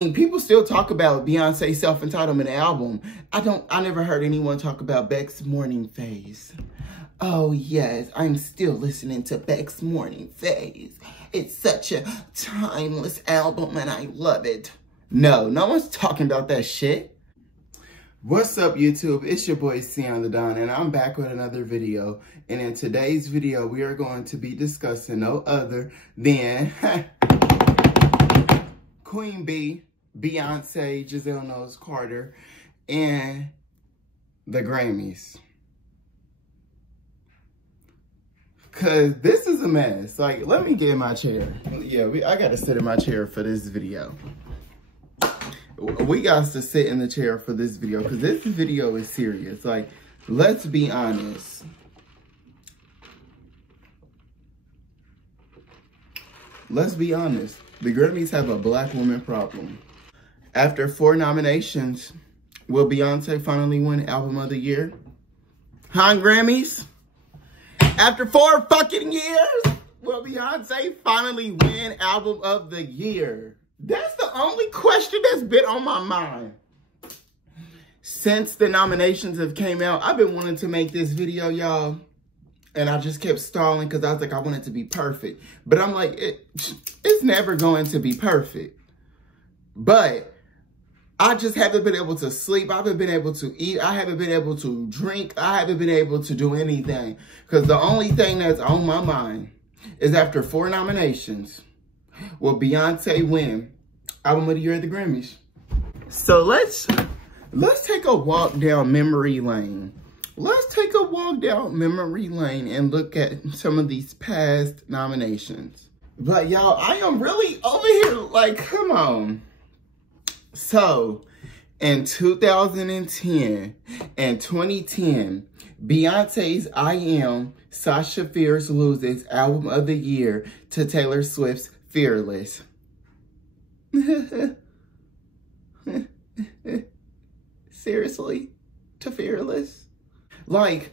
People still talk about Beyonce's self-entitlement album. I never heard anyone talk about Beck's Morning Phase. Oh yes, I'm still listening to Beck's Morning Phase. It's such a timeless album and I love it. No one's talking about that shit. What's up, YouTube? It's your boy Ceon the Don, and I'm back with another video. And in today's video, we are going to be discussing no other than Queen B, Beyonce, Giselle Knowles Carter, and the Grammys. Cause this is a mess. Like, let me get in my chair. Yeah, I gotta sit in my chair for this video. We got to sit in the chair for this video because this video is serious. Like, let's be honest. Let's be honest. The Grammys have a black woman problem. After 4 nominations, will Beyonce finally win Album of the Year? Huh, Grammys? After 4 fucking years, will Beyonce finally win Album of the Year? That's the only question that's been on my mind. Since the nominations have came out, I've been wanting to make this video, y'all. And I just kept stalling because I was like, I want it to be perfect. But I'm like, it's never going to be perfect. But I just haven't been able to sleep. I haven't been able to eat. I haven't been able to drink. I haven't been able to do anything. Because the only thing that's on my mind is after 4 nominations, will Beyonce win Album of the Year at the Grammys? So let's take a walk down memory lane. Let's take a walk down memory lane and look at some of these past nominations. But y'all, I am really over here like, come on. So in 2010 and 2010, Beyonce's I Am, Sasha Fierce loses Album of the Year to Taylor Swift's Fearless. Seriously? To Fearless? Like,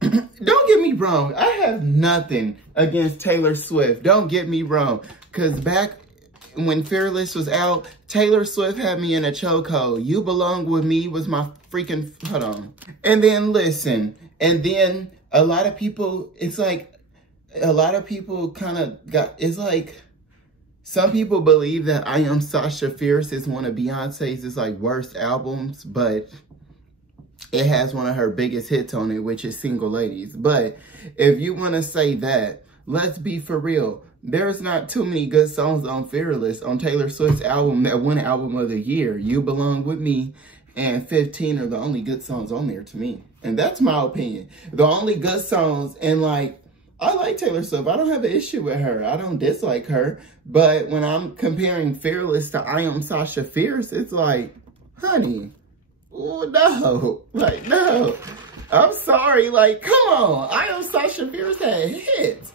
don't get me wrong. I have nothing against Taylor Swift. Don't get me wrong. Because back when Fearless was out, Taylor Swift had me in a chokehold. You Belong With Me was my freaking, hold on. And then listen, and then a lot of people, it's like, a lot of people kind of got, it's like, some people believe that I Am Sasha Fierce is one of Beyonce's like worst albums, but it has one of her biggest hits on it, which is Single Ladies. But if you want to say that, let's be for real. There's not too many good songs on Fearless, on Taylor Swift's album that won Album of the Year. You Belong With Me and 15 are the only good songs on there to me. And that's my opinion. The only good songs, and like, I like Taylor Swift. I don't have an issue with her. I don't dislike her. But when I'm comparing Fearless to I Am Sasha Fierce, it's like, honey, oh, no. Like, no. I'm sorry. Like, come on. I Am Sasha Fierce had hits.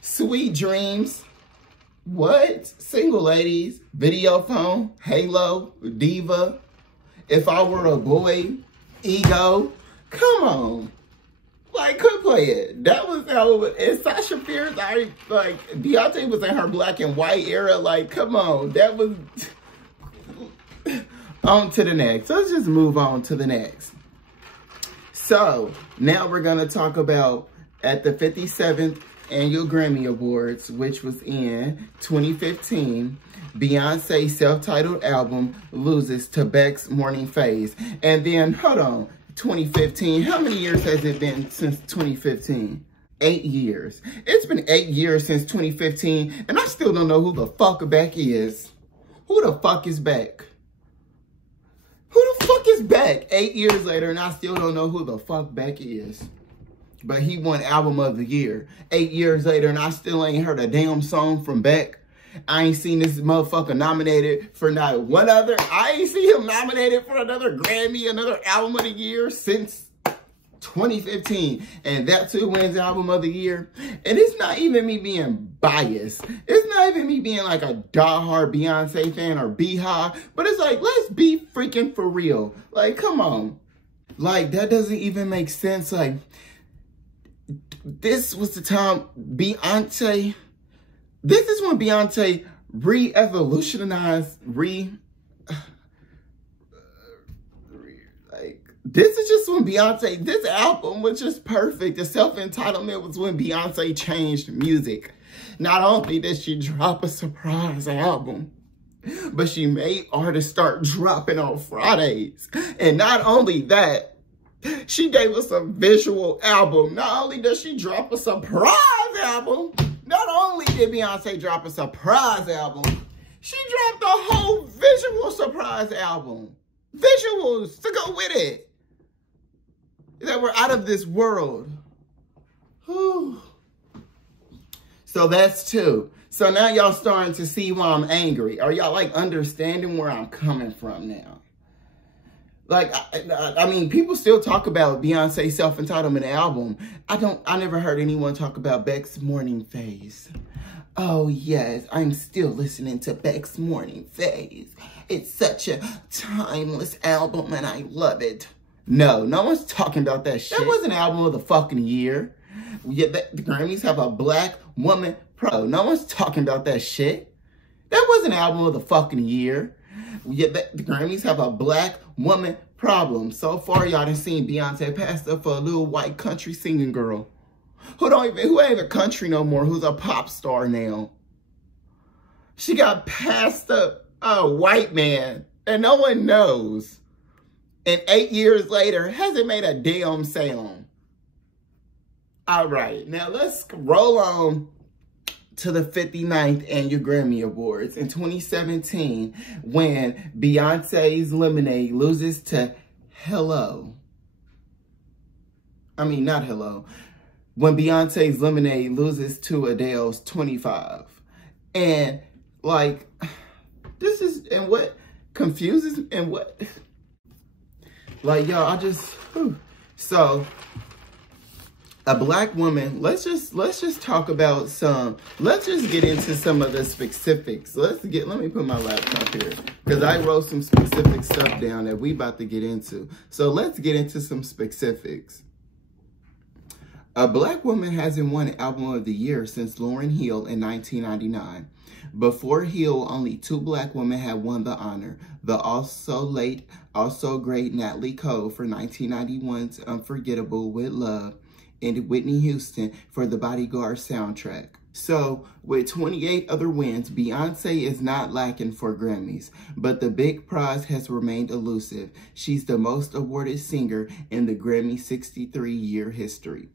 Sweet Dreams. What? Single Ladies. Video Phone. Halo. Diva. If I Were a Boy. Ego. Come on. Like, could play it. That was how, and Sasha Fierce, Beyonce was in her black and white era. Like, come on. That was, on to the next. Let's just move on to the next. So, now we're going to talk about at the 57th Annual Grammy Awards, which was in 2015, Beyonce's self-titled album loses to Beck's Morning Phase. And then, hold on. 2015. How many years has it been since 2015? 8 years. It's been 8 years since 2015, and I still don't know who the fuck Beck is. Who the fuck is Beck? Who the fuck is Beck? 8 years later, and I still don't know who the fuck Beck is. But he won Album of the Year. 8 years later, and I still ain't heard a damn song from Beck. I ain't seen this motherfucker nominated for not one other. I ain't seen him nominated for another Grammy, another Album of the Year since 2015. And that's who wins Album of the Year. And it's not even me being biased. It's not even me being like a diehard Beyonce fan or Beehive. But it's like, let's be freaking for real. Like, come on. Like, that doesn't even make sense. Like, this was the time Beyonce... This is when Beyonce re-evolutionized this is just when Beyonce, this album was just perfect. The Self-Entitlement was when Beyonce changed music. Not only did she drop a surprise album, but she made artists start dropping on Fridays. And not only that, she gave us a visual album. Not only does she drop a surprise album, not only did Beyonce drop a surprise album, she dropped a whole visual surprise album. Visuals to go with it that were out of this world. Whew. So that's two. So now y'all starting to see why I'm angry. Are y'all like understanding where I'm coming from now? Like, I mean, people still talk about Beyonce's Self-Entitlement album. I never heard anyone talk about Beck's Morning Phase. Oh yes, I'm still listening to Beck's Morning Phase. It's such a timeless album and I love it. No one's talking about that shit. That wasn't album of the fucking year. Yet the Grammys have a Black woman pro. No one's talking about that shit. That wasn't album of the fucking year. Yet the Grammys have a Black woman problem. So far, y'all done seen Beyonce passed up for a little white country singing girl who ain't even country no more, who's a pop star now. She got passed up a white man and no one knows. And 8 years later, hasn't made a damn sound. All right, now let's roll on to the 59th Annual Grammy Awards in 2017 when Beyonce's Lemonade loses to Hello. I mean, not Hello. When Beyonce's Lemonade loses to Adele's 25. And like, this is, and what confuses, and what, like, y'all, I just, whew. So, a Black woman, let's just talk about let's just get into some of the specifics. Let me put my laptop here, because I wrote some specific stuff down that we about to get into. So let's get into some specifics. A Black woman hasn't won Album of the Year since Lauryn Hill in 1999. Before Hill, only 2 Black women had won the honor. The also late, also great Natalie Cole for 1991's Unforgettable with Love, and Whitney Houston for the Bodyguard soundtrack. So, with 28 other wins, Beyonce is not lacking for Grammys, but the big prize has remained elusive. She's the most awarded singer in the Grammy 63-year history.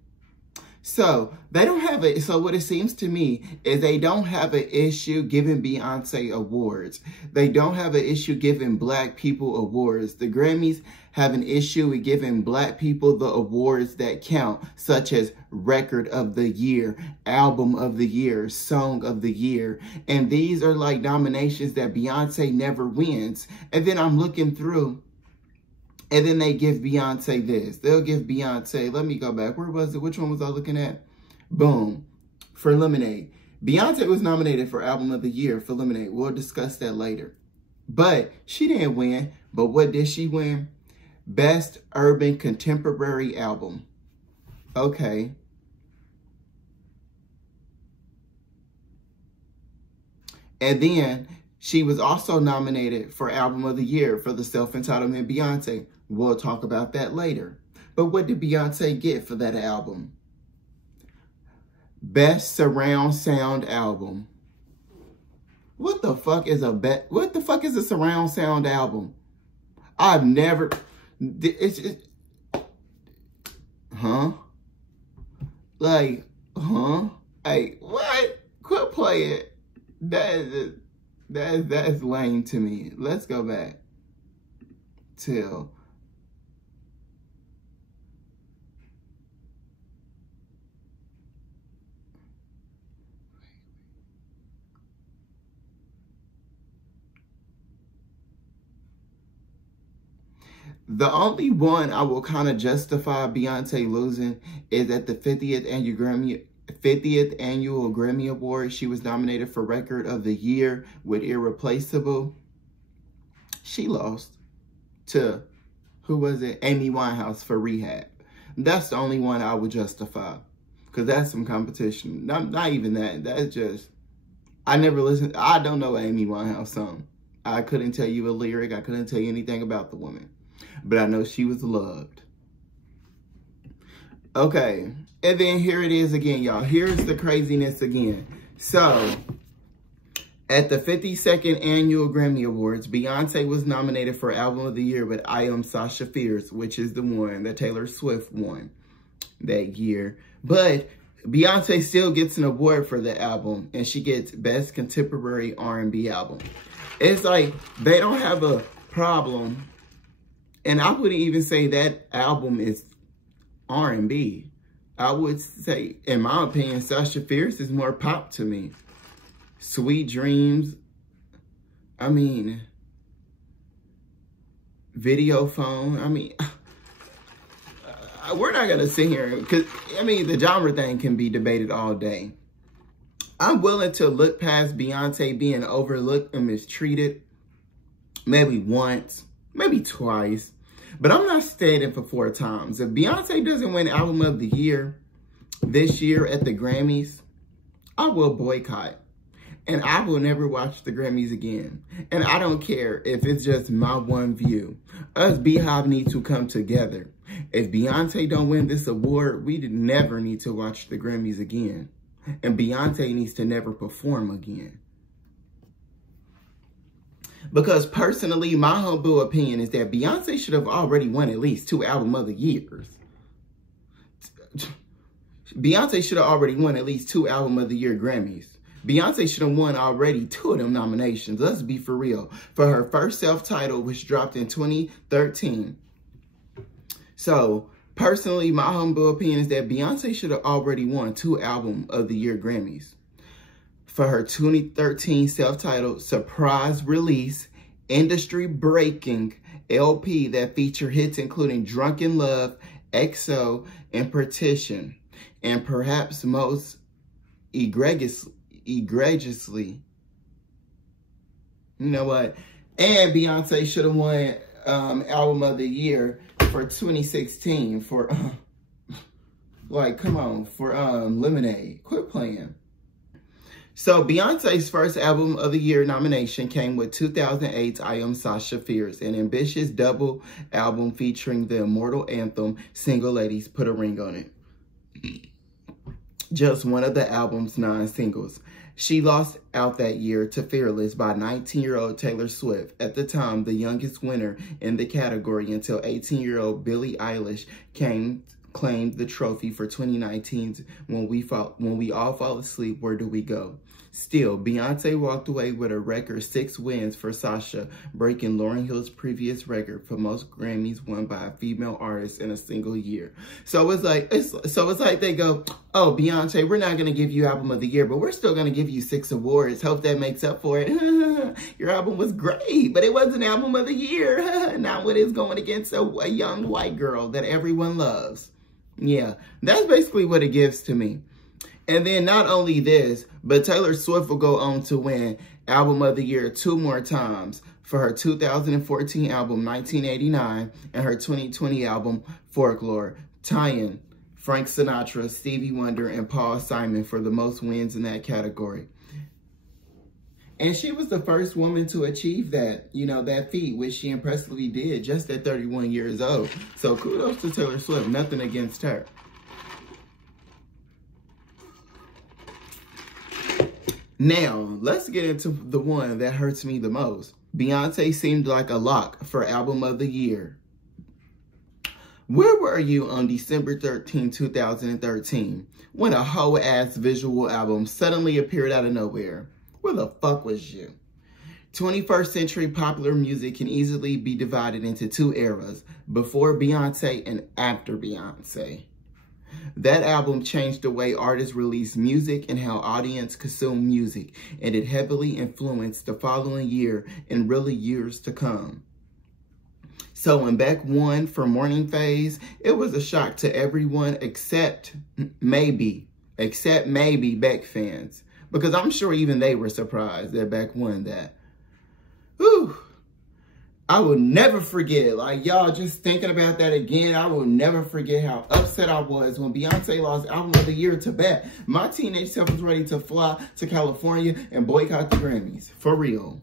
So, they don't have it. So, what it seems to me is they don't have an issue giving Beyonce awards. They don't have an issue giving Black people awards. The Grammys have an issue with giving Black people the awards that count, such as Record of the Year, Album of the Year, Song of the Year. And these are like nominations that Beyonce never wins. And then I'm looking through, and then they give Beyonce this. They'll give Beyonce, let me go back. Where was it? Which one was I looking at? Boom. For Lemonade. Beyonce was nominated for Album of the Year for Lemonade. We'll discuss that later. But she didn't win. But what did she win? Best Urban Contemporary Album. Okay. And then she was also nominated for Album of the Year for the Self-Entitlement Beyonce. We'll talk about that later. But what did Beyonce get for that album? Best Surround Sound Album. What the fuck is a surround sound album? I've never, huh? Like, huh? Hey, what? Quit playing. That's lame to me. Let's go back till the only one I will kind of justify Beyonce losing is at the 50th Annual Grammy Award. She was nominated for Record of the Year with Irreplaceable. She lost to, who was it? Amy Winehouse for Rehab. That's the only one I would justify, because that's some competition. Not even that. That's just, I never listened. I don't know Amy Winehouse song. I couldn't tell you a lyric. I couldn't tell you anything about the woman. But I know she was loved. Okay. And then here it is again, y'all. Here's the craziness again. So, at the 52nd Annual Grammy Awards, Beyoncé was nominated for Album of the Year with I Am Sasha Fierce, which is the one that Taylor Swift won that year. But Beyoncé still gets an award for the album, and she gets Best Contemporary R&B Album. It's like, they don't have a problem, and I wouldn't even say that album is R&B. I would say, in my opinion, Sasha Fierce is more pop to me. Sweet Dreams, I mean, Video Phone, I mean, we're not going to sit here, because, I mean, the genre thing can be debated all day. I'm willing to look past Beyonce being overlooked and mistreated, maybe once, maybe twice, but I'm not standing for 4 times. If Beyonce doesn't win Album of the Year this year at the Grammys, I will boycott. And I will never watch the Grammys again. And I don't care if it's just my one view. Us Beehive need to come together. If Beyonce don't win this award, we never need to watch the Grammys again. And Beyonce needs to never perform again. Because personally, my humble opinion is that Beyonce should have already won at least 2 Album of the Years. Beyonce should have already won at least 2 Album of the Year Grammys. Beyonce should have won already 2 of them nominations. Let's be for real. For her first self-titled, which dropped in 2013. So, personally, my humble opinion is that Beyonce should have already won 2 Album of the Year Grammys. For her 2013 self-titled surprise release, industry-breaking LP that featured hits including Drunken Love, XO, and Partition. And perhaps most egregiously, you know what? And Beyonce should have won Album of the Year for 2016 for, like, come on, for Lemonade. Quit playing. So Beyonce's first Album of the Year nomination came with 2008's I Am Sasha Fierce, an ambitious double album featuring the immortal anthem, Single Ladies Put a Ring on It. Just one of the album's 9 singles. She lost out that year to Fearless by 19-year-old Taylor Swift, at the time the youngest winner in the category, until 18-year-old Billie Eilish claimed the trophy for 2019's When We All Fall Asleep, Where Do We Go? Still, Beyonce walked away with a record 6 wins for Sasha, breaking Lauryn Hill's previous record for most Grammys won by a female artist in a single year. So it's like they go, oh, Beyonce, we're not gonna give you Album of the Year, but we're still gonna give you 6 awards. Hope that makes up for it. Your album was great, but it wasn't Album of the Year. Not when it's going against a young white girl that everyone loves. Yeah, that's basically what it gives to me. And then not only this, but Taylor Swift will go on to win Album of the Year 2 more times for her 2014 album, 1989, and her 2020 album, Folklore, tying Frank Sinatra, Stevie Wonder, and Paul Simon for the most wins in that category. And she was the first woman to achieve that, you know, that feat, which she impressively did just at 31 years old. So kudos to Taylor Swift, nothing against her. Now, let's get into the one that hurts me the most. Beyonce seemed like a lock for Album of the Year. Where were you on December 13, 2013, when a whole-ass visual album suddenly appeared out of nowhere? Where the fuck was you? 21st century popular music can easily be divided into 2 eras, before Beyonce and after Beyonce. That album changed the way artists release music and how audience consume music, and it heavily influenced the following year and really years to come. So in Beck won for Morning Phase, it was a shock to everyone except maybe Beck fans. Because I'm sure even they were surprised that Beck won that. Whew. I will never forget, like, y'all just thinking about that again, I will never forget how upset I was when Beyonce lost Album of the Year to Beck. My teenage self was ready to fly to California and boycott the Grammys. For real.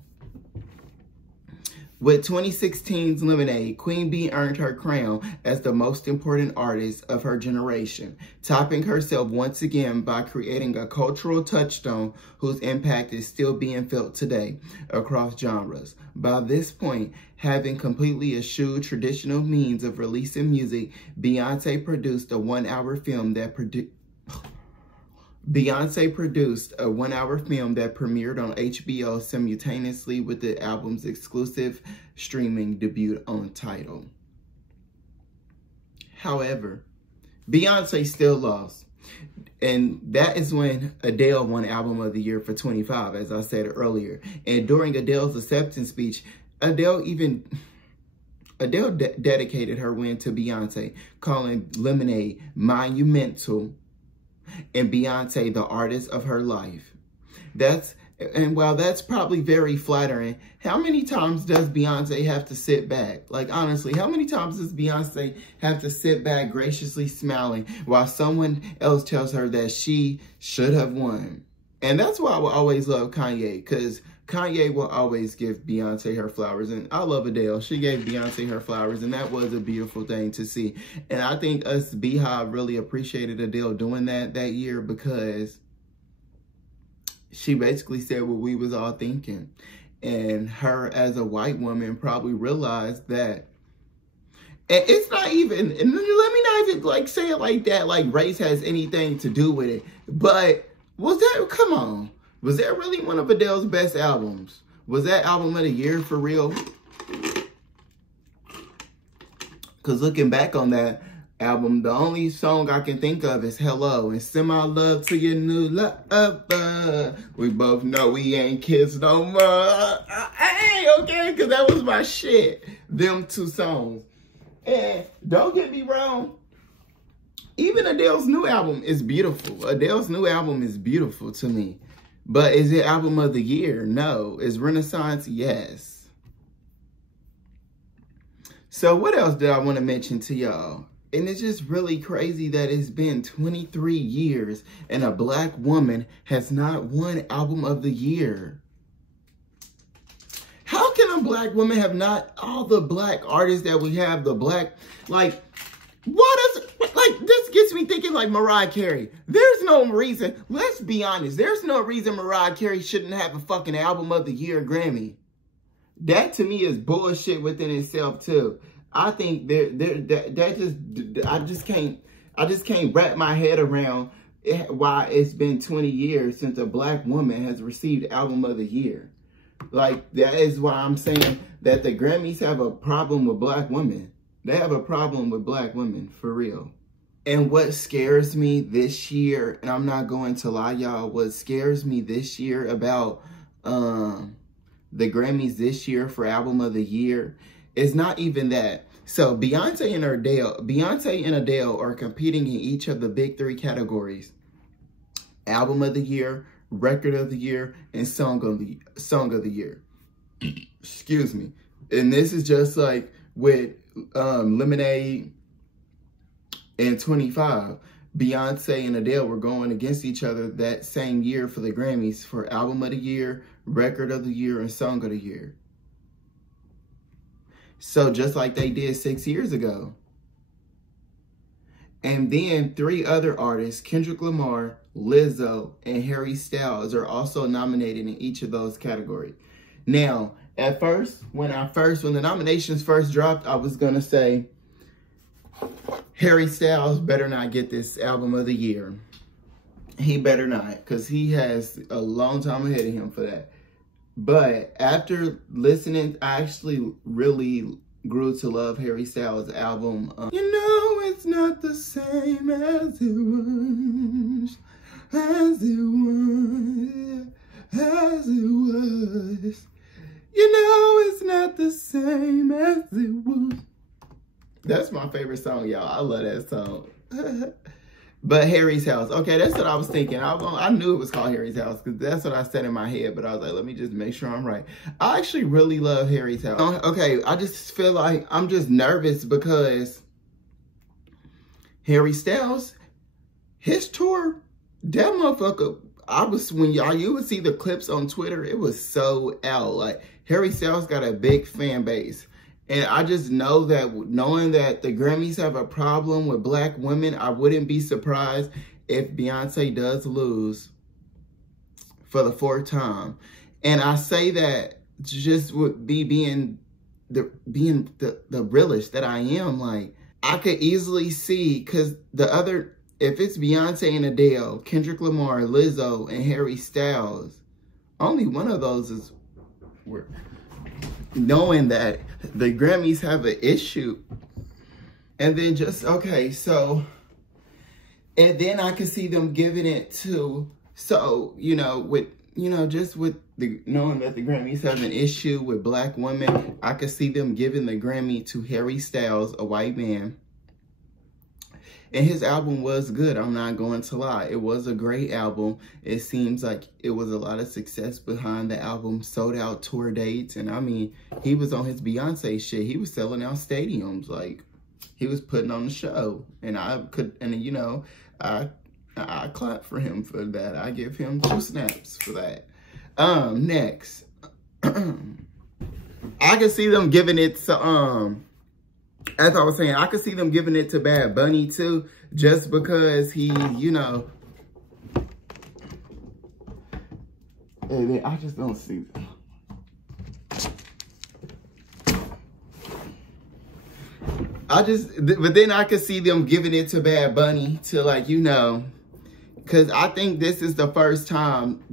With 2016's Lemonade, Queen Bee earned her crown as the most important artist of her generation, topping herself once again by creating a cultural touchstone whose impact is still being felt today across genres. By this point, having completely eschewed traditional means of releasing music, Beyoncé produced a one-hour film that premiered on HBO simultaneously with the album's exclusive streaming debut on Tidal. However, Beyoncé still lost. And that is when Adele won Album of the Year for 25, as I said earlier. And during Adele's acceptance speech, Adele dedicated her win to Beyoncé, calling Lemonade monumental and Beyoncé the artist of her life. And while that's probably very flattering, how many times does Beyoncé have to sit back? Like, honestly, how many times does Beyoncé have to sit back graciously smiling while someone else tells her that she should have won? And that's why I will always love Kanye, because Kanye will always give Beyoncé her flowers. And I love Adele. She gave Beyoncé her flowers, and that was a beautiful thing to see. And I think us Beehive really appreciated Adele doing that year, because she basically said what we was all thinking. And her, as a white woman, probably realized that. And it's not even, and let me not even like say it like that, like race has anything to do with it. But was that, come on, was that really one of Adele's best albums? Was that album of the year for real? Because looking back on that album, the only song I can think of is Hello and Send My Love to Your New Lover. We both know we ain't kids no more. Hey, okay, because that was my shit. Them two songs. And don't get me wrong, even Adele's new album is beautiful. Adele's new album is beautiful to me. But is it album of the year? No. Is Renaissance? Yes. So what else did I want to mention to y'all? And it's just really crazy that it's been 23 years and a black woman has not won album of the year. How can a black woman have not, all the black artists that we have, the black, like, this gets me thinking like Mariah Carey. There's no reason, let's be honest, there's no reason Mariah Carey shouldn't have a fucking album of the year Grammy. That to me is bullshit within itself too. I think I just can't wrap my head around why it's been 20 years since a black woman has received album of the year. Like, that is why I'm saying that the Grammys have a problem with black women. They have a problem with black women, for real. And what scares me this year, and I'm not going to lie, y'all, what scares me this year about the Grammys this year for album of the year is not even that. So Beyoncé and Adele are competing in each of the big three categories: album of the year, record of the year, and song of the year. Excuse me. And this is just like with Lemonade and 25. Beyoncé and Adele were going against each other that same year for the Grammys for album of the year, record of the year, and song of the year. So just like they did 6 years ago. And then 3 other artists, Kendrick Lamar, Lizzo, and Harry Styles, are also nominated in each of those categories. Now, at first, when the nominations first dropped, I was gonna say Harry Styles better not get this album of the year. He better not, because he has a long time ahead of him for that. But after listening, I actually really grew to love Harry Styles' album. You know it's not the same as it was, You know it's not the same as it was. That's my favorite song, y'all. I love that song. But Harry's House. Okay, that's what I was thinking. I knew it was called Harry's House because that's what I said in my head. But I was like, let me just make sure I'm right. I actually really love Harry's House. Okay, I just feel like I'm just nervous because Harry Styles, his tour, that motherfucker, you would see the clips on Twitter, it was so out. Like, Harry Styles got a big fan base. And I just know that, knowing that the Grammys have a problem with black women, I wouldn't be surprised if Beyonce does lose for the 4th time. And I say that just with me being the realist that I am. Like, I could easily see, because if it's Beyonce and Adele, Kendrick Lamar, Lizzo, and Harry Styles, only one of those is, knowing that the Grammys have an issue. And then just, okay, so, and then I could see them giving it to, so, you know, with, you know, just with the, knowing that the Grammys have an issue with black women, I could see them giving the Grammy to Harry Styles, a white man. And his album was good, I'm not going to lie. It was a great album. It seems like it was a lot of success behind the album, sold out tour dates. And I mean, he was on his Beyonce shit. He was selling out stadiums. Like, he was putting on the show. And you know, I clap for him for that. I give him 2 snaps for that. Next. I can see them giving it to, as I was saying, I could see them giving it to Bad Bunny too, just because he, you know, and I just don't see them. But then I could see them giving it to Bad Bunny to, like, you know, because I think this is the first time,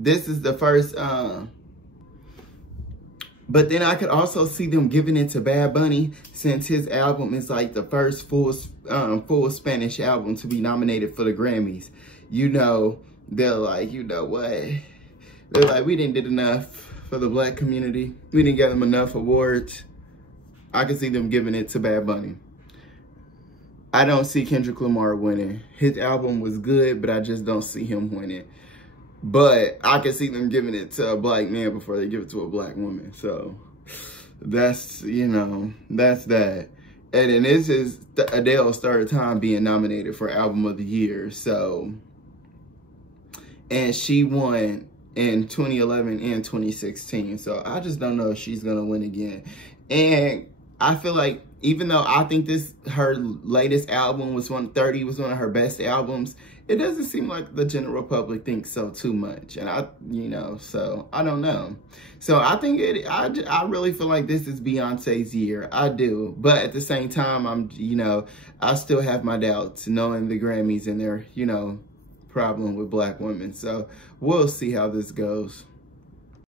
but then I could also see them giving it to Bad Bunny, since his album is like the first full Spanish album to be nominated for the Grammys. You know, they're like, you know what? They're like, we didn't did enough for the black community. We didn't get them enough awards. I could see them giving it to Bad Bunny. I don't see Kendrick Lamar winning. His album was good, but I just don't see him winning. But I can see them giving it to a black man before they give it to a black woman. So that's, you know, that's that. And then this is Adele's 3rd time being nominated for Album of the Year. So, and she won in 2011 and 2016. So I just don't know if she's going to win again. And I feel like, even though I think her latest album was 30 was one of her best albums, it doesn't seem like the general public thinks so too much. And you know, so I don't know. So I think I really feel like this is Beyonce's year. I do. But at the same time, you know, I still have my doubts knowing the Grammys and their, you know, problem with black women. So we'll see how this goes.